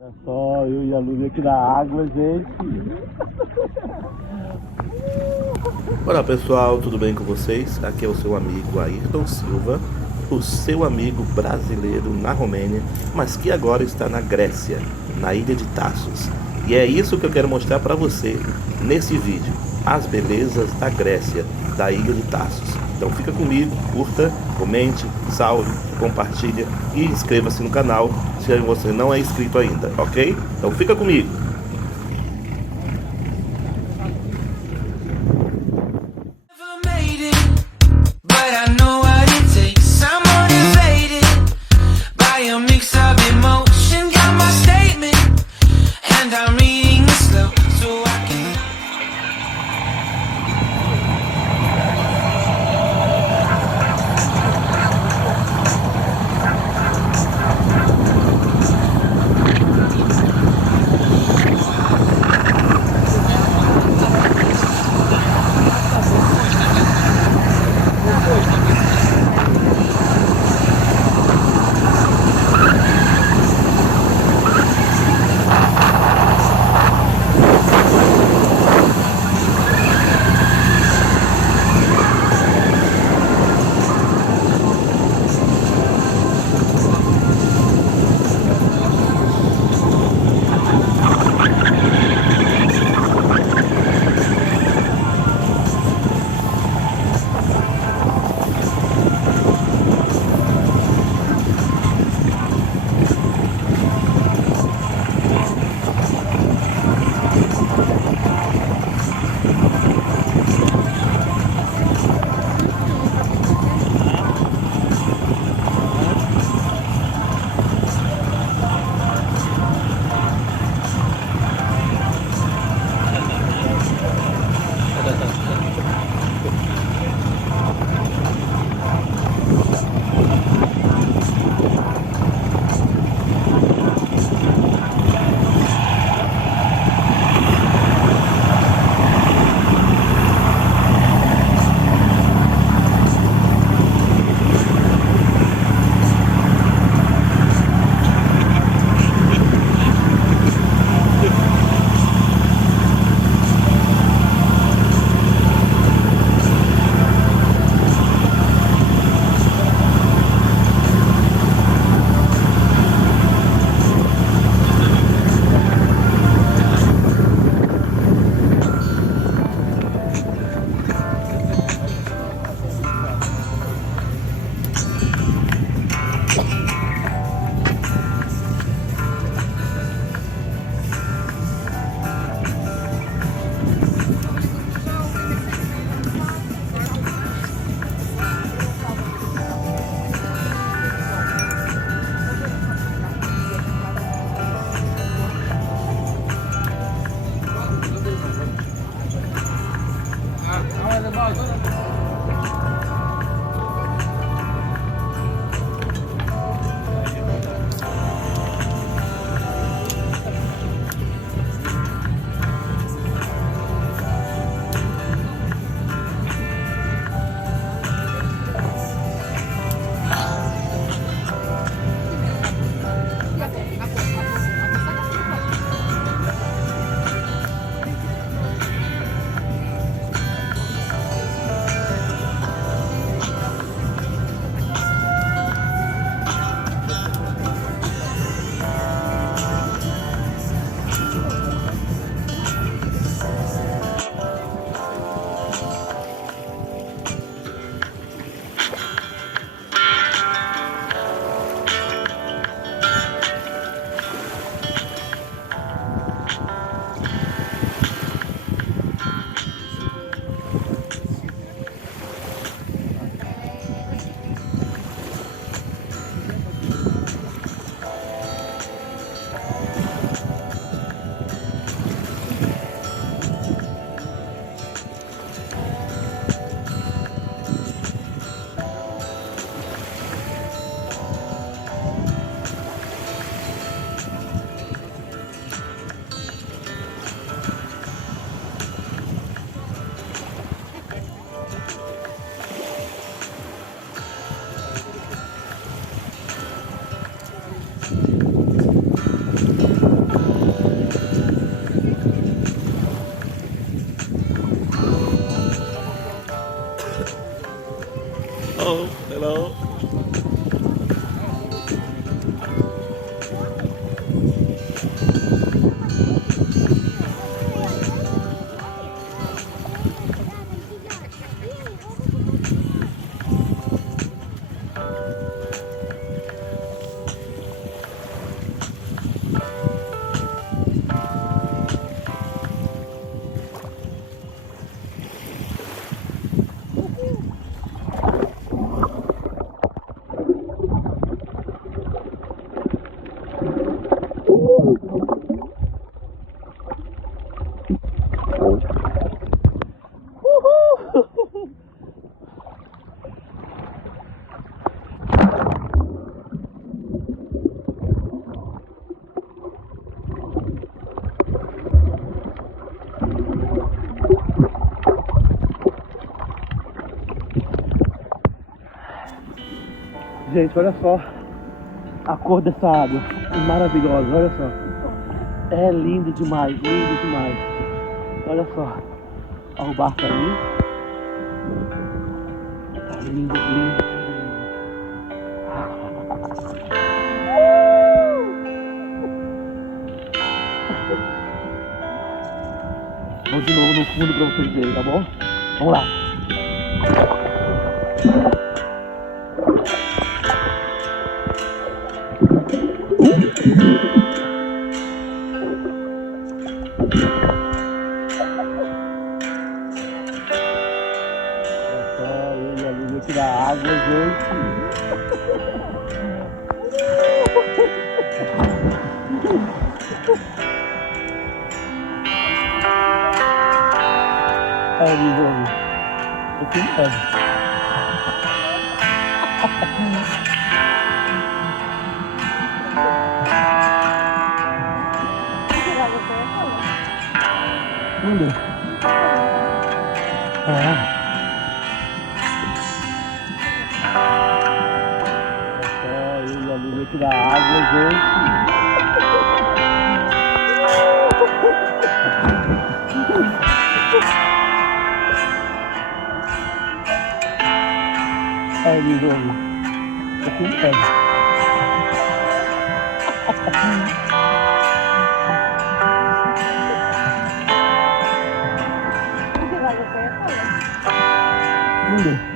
Olha só, eu e a Lúcia aqui na água, gente. Olá pessoal, tudo bem com vocês? Aqui é o seu amigo Ayrton Silva, o seu amigo brasileiro na Romênia, mas que agora está na Grécia, na ilha de Taços. E é isso que eu quero mostrar para você nesse vídeo, as belezas da Grécia, da ilha de Taços. Então fica comigo, curta, comente, salve, compartilha e inscreva-se no canal se você não é inscrito ainda, ok? Então fica comigo. Gente, olha só a cor dessa água. Maravilhosa, olha só. É lindo demais, lindo demais. Olha só. Olha o barco ali. Tá lindo, lindo, lindo. Vou de novo no fundo pra vocês verem, tá bom? Vamos lá. Olha só, eu e a Lívia aqui na água, gente. Olha ali, vamos. Tô filmando. Onde? Ah. Olha só, eu e a Lívia aqui na água, gente. Olha ali, vamos. Tô filmando. Onde?